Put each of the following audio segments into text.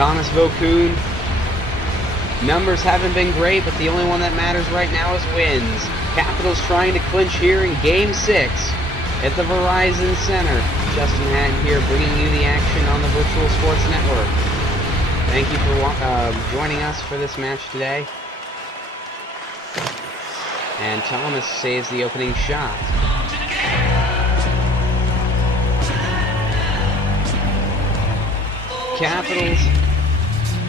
Thomas Vokoun. Numbers haven't been great, but the only one that matters right now is wins. Capitals trying to clinch here in Game 6 at the Verizon Center. JHatin here, bringing you the action on the Virtual Sports Network. Thank you for joining us for this match today. And Thomas saves the opening shot. Capitals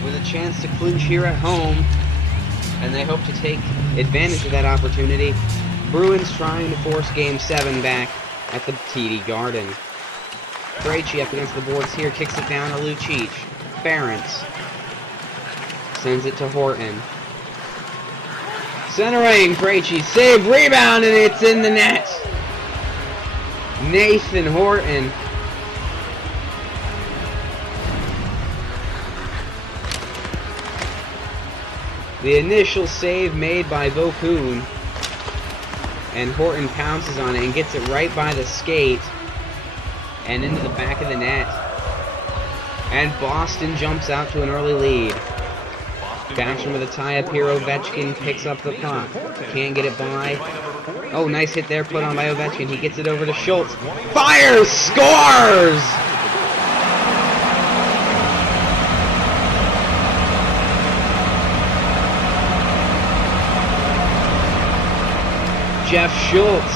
with a chance to clinch here at home, and they hope to take advantage of that opportunity. Bruins trying to force Game 7 back at the TD Garden. Krejci up against the boards here, kicks it down to Lucic. Ference sends it to Horton. Centering, Krejci, save, rebound, and it's in the net. Nathan Horton. The initial save made by Vokoun, and Horton pounces on it and gets it right by the skate and into the back of the net. And Boston jumps out to an early lead. Backstrom with a tie-up here. Ovechkin picks up the puck. Can't get it by. Oh, nice hit there put on by Ovechkin. He gets it over to Schultz. Fires! Scores! Jeff Schultz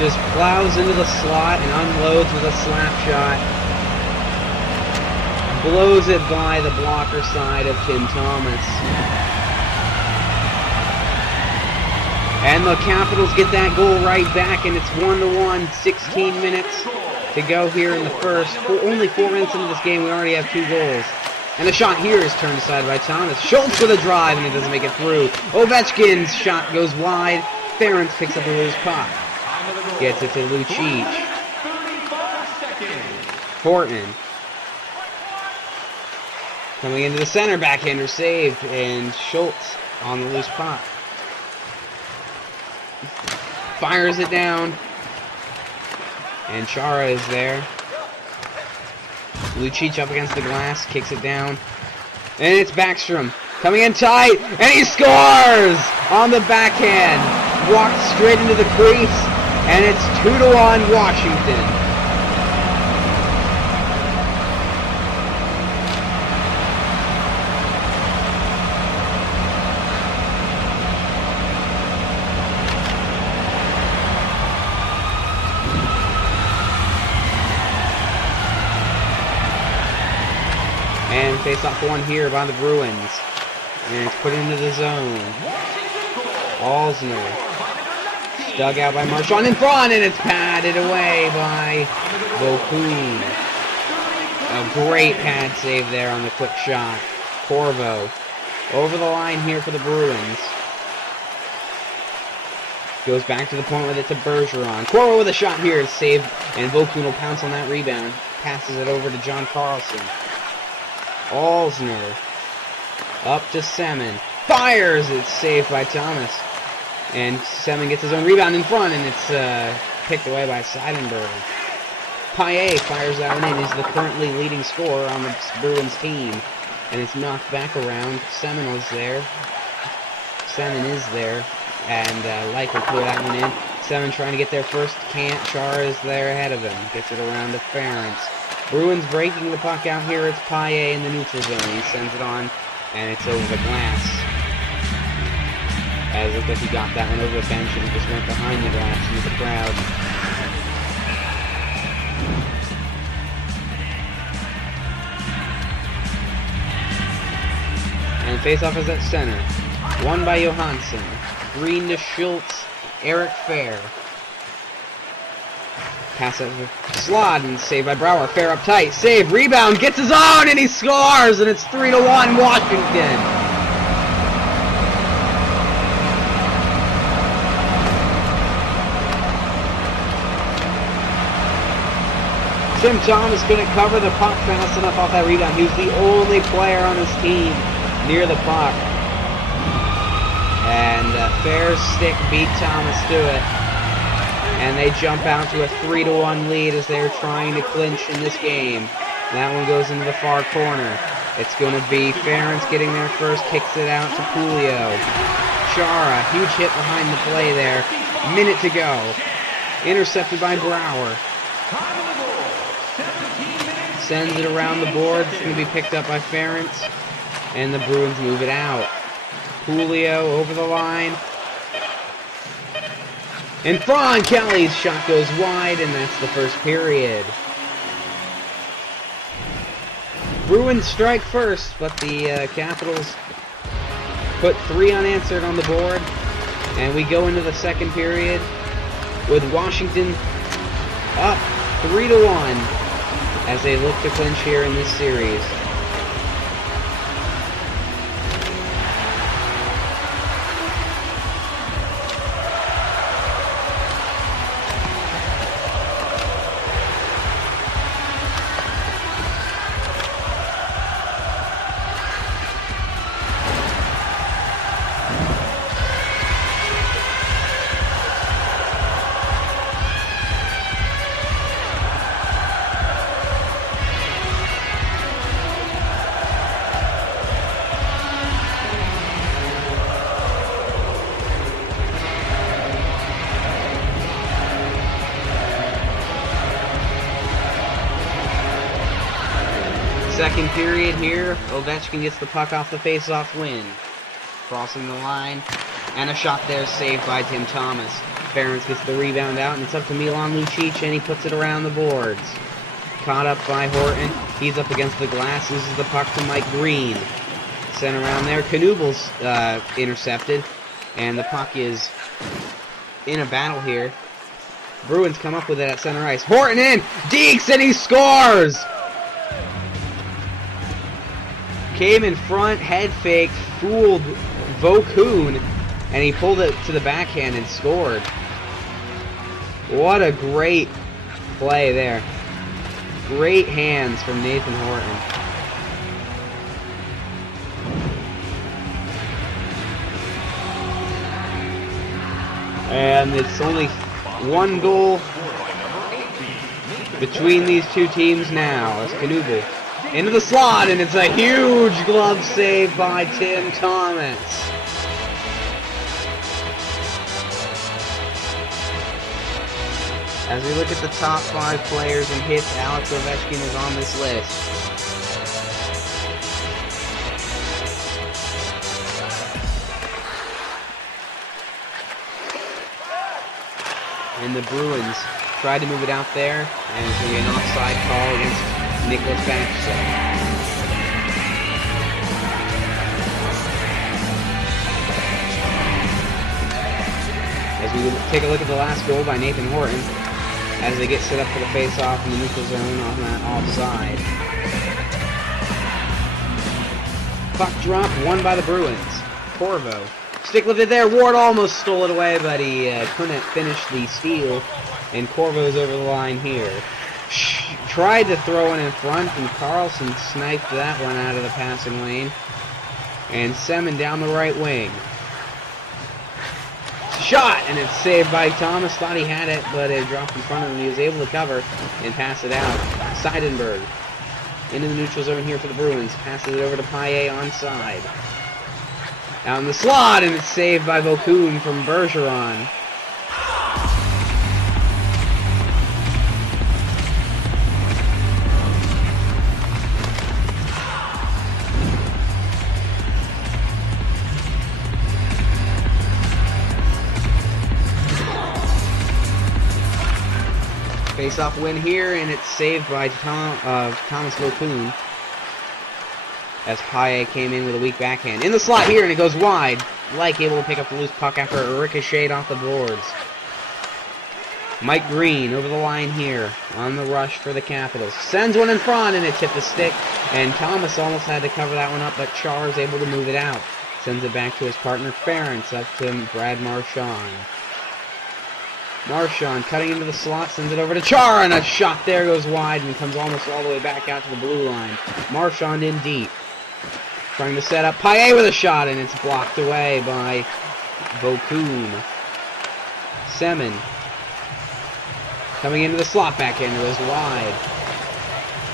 just plows into the slot and unloads with a slap shot. Blows it by the blocker side of Tim Thomas. And the Capitals get that goal right back, and it's 1-1, 16 minutes to go here in the first. Only 4 minutes into this game, we already have 2 goals. And the shot here is turned aside by Thomas. Schultz with a drive, and it doesn't make it through. Ovechkin's shot goes wide. Ference picks up the loose puck. Gets it to Lucic. Horton. Coming into the center, backhander saved, and Schultz on the loose puck. Fires it down. And Chara is there. Lucic up against the glass, kicks it down. And it's Backstrom coming in tight, and he scores on the backhand. Walks straight into the crease, and it's 2-1 Washington. And face-off one here by the Bruins. And it's put into the zone. Alzner. Dug out by Marchand in front, and it's padded away by Vokoun. A great pad save there on the quick shot. Corvo. Over the line here for the Bruins. Goes back to the point with it to Bergeron. Corvo with a shot here to save, and Vokoun will pounce on that rebound. Passes it over to John Carlson. Alzner up to Semin. Fires! It's saved by Thomas. And Semin gets his own rebound in front, and it's picked away by Seidenberg. Paillet fires that one in. He's the currently leading scorer on the Bruins team. And it's knocked back around. Semin was there. Semin is there. And Light will clear that one in. Semin trying to get there first. Can't. Chara is there ahead of him. Gets it around to Ference. Bruins breaking the puck out here. It's Paillet in the neutral zone. He sends it on, and it's over the glass. As it looked like he got that one over the bench, and he just went behind the glass into the crowd. And face-off is at center. Won by Johansson. Green to Schultz. Eric Fair. Pass it to Slot, and saved by Brouwer. Fair up tight. Save. Rebound. Gets his own, and he scores, and it's 3-1 Washington. Tim Thomas couldn't cover the puck fast enough off that rebound. He was the only player on his team near the puck. And Fair's stick beat Thomas to it. And they jump out to a 3-1 lead as they're trying to clinch in this game. That one goes into the far corner. It's going to be Ferentz getting there first, kicks it out to Pulio. Chara, huge hit behind the play there. Minute to go. Intercepted by Brower. Sends it around the board. It's going to be picked up by Ferentz. And the Bruins move it out. Pulio over the line. In front, Kelly's shot goes wide, and that's the first period. Bruins strike first, but the Capitals put 3 unanswered on the board, and we go into the second period with Washington up 3-1 as they look to clinch here in this series. Second period here, Ovechkin gets the puck off the face-off win. Crossing the line, and a shot there saved by Tim Thomas. Ferentz gets the rebound out, and it's up to Milan Lucic, and he puts it around the boards. Caught up by Horton, he's up against the glass, loses the puck to Mike Green. Sent around there, Knubel's intercepted, and the puck is in a battle here. Bruins come up with it at center ice. Horton in, Deeks, and he scores! Came in front, head faked, fooled Vokun, and he pulled it to the backhand and scored. What a great play there. Great hands from Nathan Horton. And it's only 1 goal between these two teams now as Knubel into the slot, and it's a huge glove save by Tim Thomas. As we look at the top 5 players and hits, Alex Ovechkin is on this list. And the Bruins tried to move it out there, and it's going to be an offside call against Nicholas Backstrom. As we take a look at the last goal by Nathan Horton, as they get set up for the face-off in the neutral zone on that offside. Puck drop, won by the Bruins. Corvo. Stick lifted there, Ward almost stole it away, but he couldn't finish the steal, and Corvo's over the line here. Tried to throw it in front, and Carlson sniped that one out of the passing lane. And Semin down the right wing. Shot, and it's saved by Thomas. Thought he had it, but it dropped in front of him. He was able to cover and pass it out. Seidenberg into the neutral zone here for the Bruins. Passes it over to Paille onside. Out in the slot, and it's saved by Vokun from Bergeron. Face-off win here, and it's saved by Thomas Vokun as Paille came in with a weak backhand. In the slot here, and it goes wide. Like able to pick up the loose puck after a ricochet off the boards. Mike Green over the line here on the rush for the Capitals. Sends one in front, and it tipped the stick, and Thomas almost had to cover that one up, but Char is able to move it out. Sends it back to his partner Ferentz, up to Brad Marchand. Marchand cutting into the slot, sends it over to Char, and a shot there goes wide and comes almost all the way back out to the blue line. Marchand in deep. Trying to set up Paille with a shot, and it's blocked away by Vokun. Semin coming into the slot backhand, goes wide.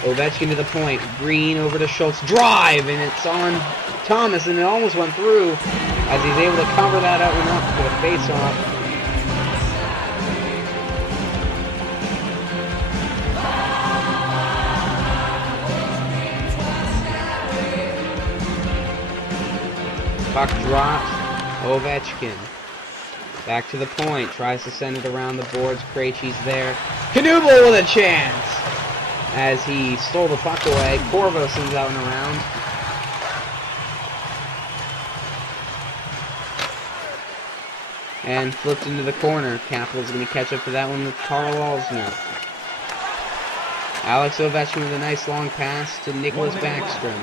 Ovechkin to the point. Green over to Schultz. Drive, and it's on Thomas, and it almost went through as he's able to cover that up and up for the face-off. Puck drops. Ovechkin. Back to the point. Tries to send it around the boards. Krejci's there. Knubel with a chance! As he stole the puck away. Corvo sends out and around. And flipped into the corner. Capitals going to catch up to that one with Carl Alsner. Alex Ovechkin with a nice long pass to Nicholas Backstrom.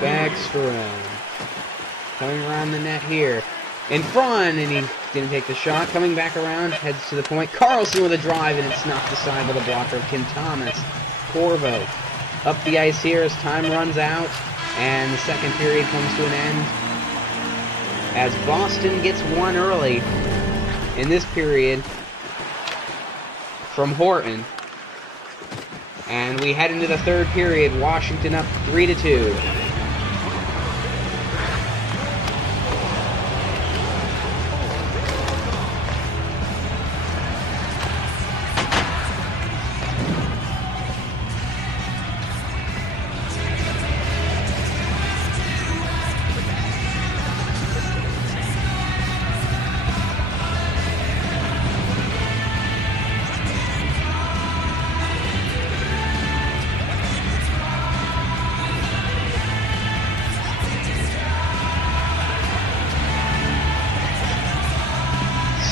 Backstrom. Coming around the net here. In front, and he didn't take the shot. Coming back around, heads to the point. Carlson with a drive, and it's knocked aside by the blocker of Kim Thomas. Corvo up the ice here as time runs out, and the second period comes to an end. As Boston gets one early in this period from Horton. And we head into the third period. Washington up 3-2.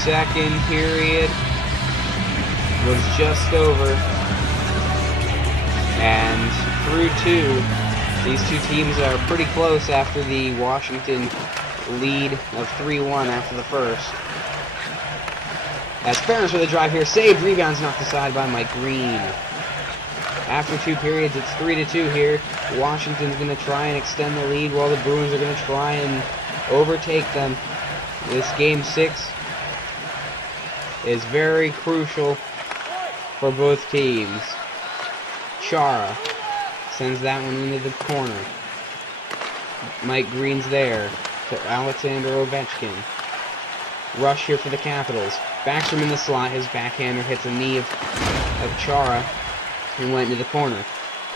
Second period was just over, and through two, these two teams are pretty close after the Washington lead of 3-1 after the first. As Ferris with a drive here, saved, rebounds knocked aside by Mike Green. After two periods, it's 3-2 here. Washington's going to try and extend the lead while the Bruins are going to try and overtake them. This game 6 is very crucial for both teams. Chara sends that one into the corner. Mike Green's there to Alexander Ovechkin. Rush here for the Capitals. Backstrom in the slot. His backhander hits a knee of Chara and went into the corner.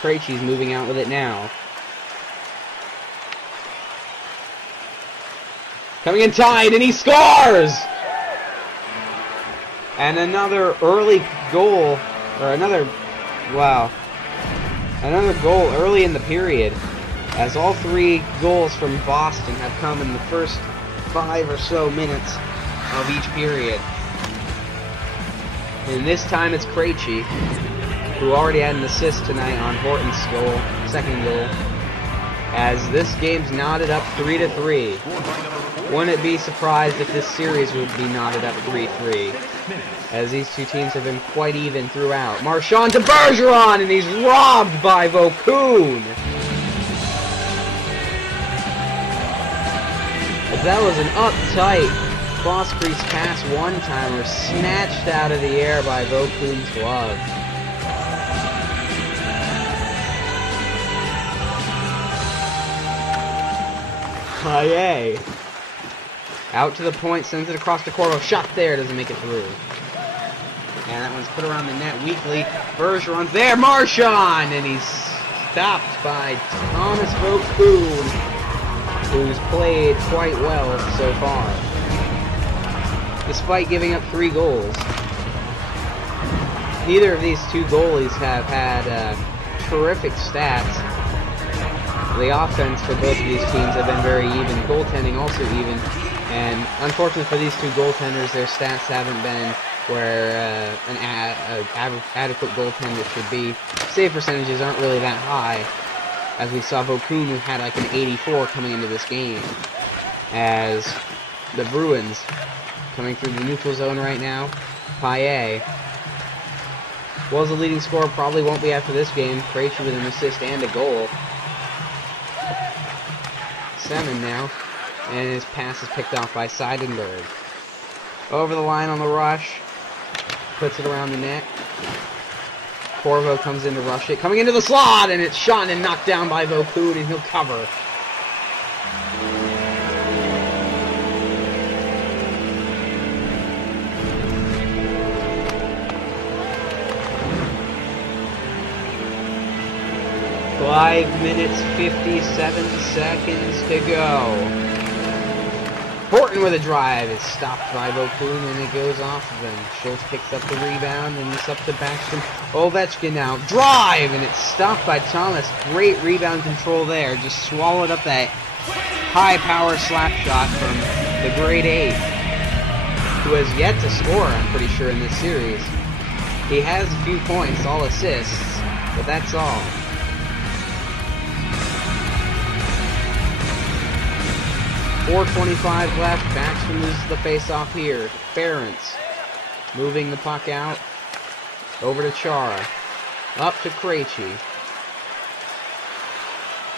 Krejci's moving out with it now. Coming in tight, and he scores! And another early goal, or another goal early in the period, as all three goals from Boston have come in the first 5 or so minutes of each period. And this time it's Krejci, who already had an assist tonight on Horton's goal, second goal, as this game's knotted up 3-3. Wouldn't be surprised if this series would be knotted up 3-3, as these two teams have been quite even throughout. Marchand to Bergeron, and he's robbed by Vokoun. As that was an uptight cross-crease pass one-timer, snatched out of the air by Vokoun's glove. Aye. Out to the point, sends it across the Corvo. Shot there, doesn't make it through. And that one's put around the net weakly. Bergeron's there, Marchand! And he's stopped by Thomas Vokoun, who's played quite well so far, despite giving up 3 goals. Neither of these two goalies have had terrific stats. The offense for both of these teams have been very even. Goaltending also even. And unfortunately for these two goaltenders, their stats haven't been where an adequate goaltender should be. Save percentages aren't really that high, as we saw Vokoun, who had like an 84 coming into this game. As the Bruins coming through the neutral zone right now. Paillet was the leading scorer, probably won't be after this game. Krejci with an assist and a goal. 7 now. And his pass is picked off by Seidenberg. Over the line on the rush. Puts it around the net. Corvo comes in to rush it. Coming into the slot, and it's shot and knocked down by Vokun, and he'll cover. Five minutes, 57 seconds to go. Horton with a drive is stopped by Vokun, and it goes off of him. Schultz picks up the rebound, and it's up to Backstrom. Ovechkin now. Drive! And it's stopped by Thomas. Great rebound control there. Just swallowed up that high-power slap shot from the grade 8, who has yet to score, I'm pretty sure, in this series. He has a few points, all assists, but that's all. 4:25 left. Backstrom loses the face-off here. Ferentz moving the puck out. Over to Chara. Up to Krejci.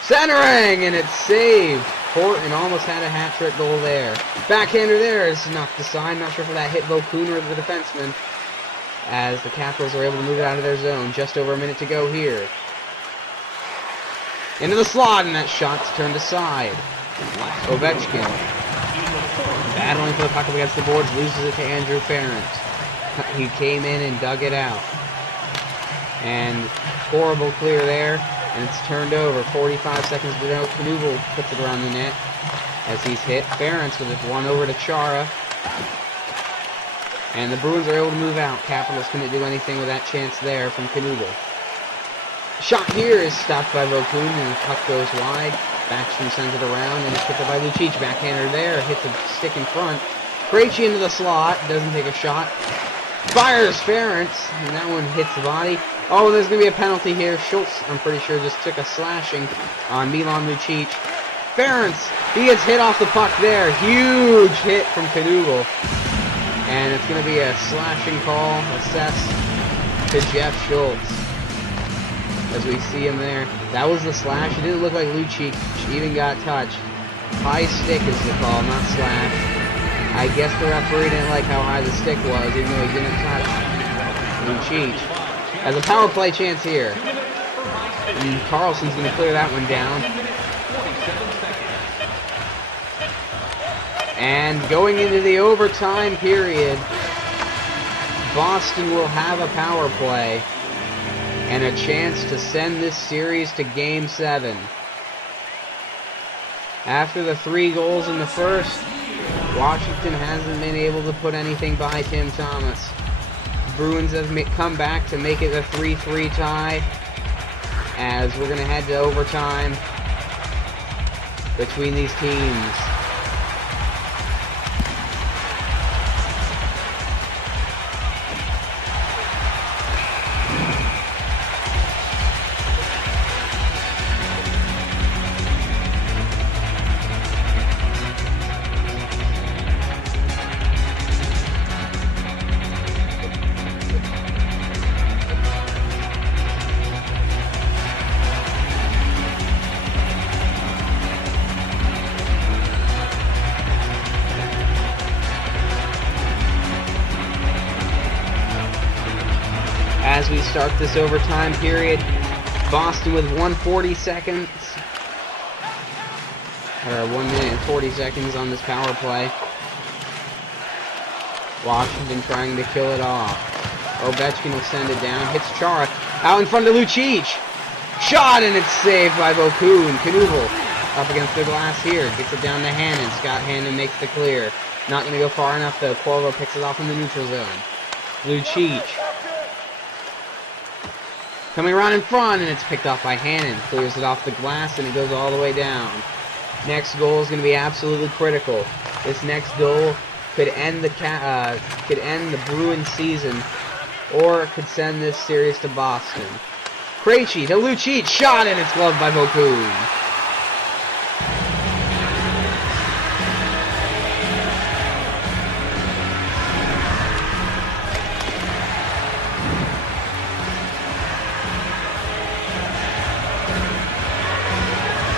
Centering, and it's saved. Horton almost had a hat-trick goal there. Backhander there is knocked aside. Not sure if that hit Vokun or the defenseman, as the Capitals are able to move it out of their zone. Just over a minute to go here. Into the slot, and that shot's turned aside. Ovechkin battling for the puck up against the boards, loses it to Andrew Ferentz. He came in and dug it out. And horrible clear there, and it's turned over. 45 seconds to go. Knuble puts it around the net as he's hit. Ferentz with it one over to Chara. And the Bruins are able to move out. Capitals couldn't do anything with that chance there from Knuble. Shot here is stopped by Vokun, and the puck goes wide. Backstrom sends it around, and it's picked up by Lucic. Backhander there, hits a stick in front. Krejci into the slot, doesn't take a shot. Fires Ferentz, and that one hits the body. Oh, there's going to be a penalty here. Schultz, I'm pretty sure, just took a slashing on Milan Lucic. Ferentz, he gets hit off the puck there. Huge hit from Knuble. And it's going to be a slashing call, assessed to Jeff Schultz. As we see him there. That was the slash. It didn't look like Lucic even got touched. High stick is the call, not slash. I guess the referee didn't like how high the stick was, even though he didn't touch Lucic. Has a power play chance here. And Carlson's going to clear that one down. And going into the overtime period, Boston will have a power play and a chance to send this series to Game 7. After the 3 goals in the first, Washington hasn't been able to put anything by Tim Thomas. Bruins have come back to make it a 3-3 tie, as we're going to head to overtime between these teams. As we start this overtime period, Boston with 1:40 seconds, or 1 minute and 40 seconds on this power play. Washington trying to kill it off. Ovechkin will send it down, hits Chara, out in front of Lucic. Shot, and it's saved by Vokun. Knuble up against the glass here, gets it down to Hannon. Scott Hannon makes the clear. Not going to go far enough though. Corvo picks it off in the neutral zone. Lucic coming around in front, and it's picked off by Hannon. Clears it off the glass, and it goes all the way down. Next goal is going to be absolutely critical. This next goal could end the Bruins season, or it could send this series to Boston. Krejci to Lucic, shot, and it's gloved by Vokun.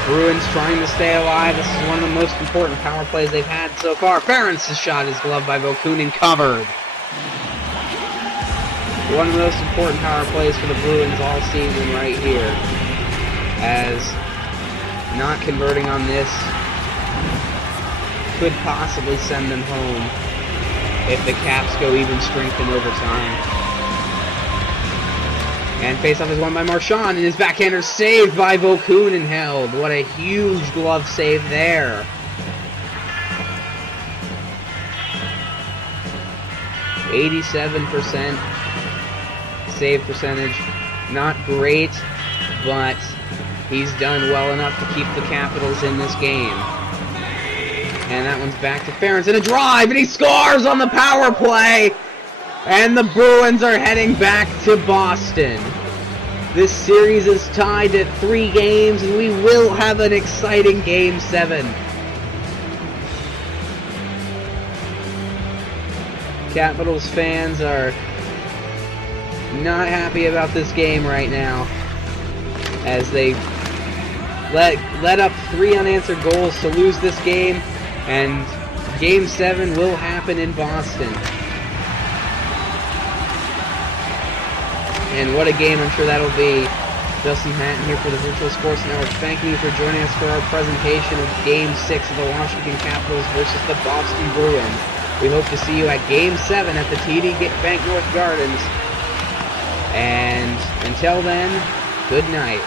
Bruins trying to stay alive. This is one of the most important power plays they've had so far. Ferentz's shot is gloved by Vokun and covered. One of the most important power plays for the Bruins all season right here, as not converting on this could possibly send them home if the Caps go even strength in overtime. And faceoff is won by Marchand, and his backhander saved by Vokoun and held. What a huge glove save there. 87% save percentage. Not great, but he's done well enough to keep the Capitals in this game. And that one's back to Ferentz in a drive, and he scores on the power play! And the Bruins are heading back to Boston. This series is tied at 3 games, and we will have an exciting Game 7. Capitals fans are not happy about this game right now, as they let up 3 unanswered goals to lose this game, and Game 7 will happen in Boston. And what a game I'm sure that'll be. JHatin here for the Virtual Sports Network, thanking you for joining us for our presentation of Game 6 of the Washington Capitals versus the Boston Bruins. We hope to see you at Game 7 at the TD Bank North Gardens. And until then, good night.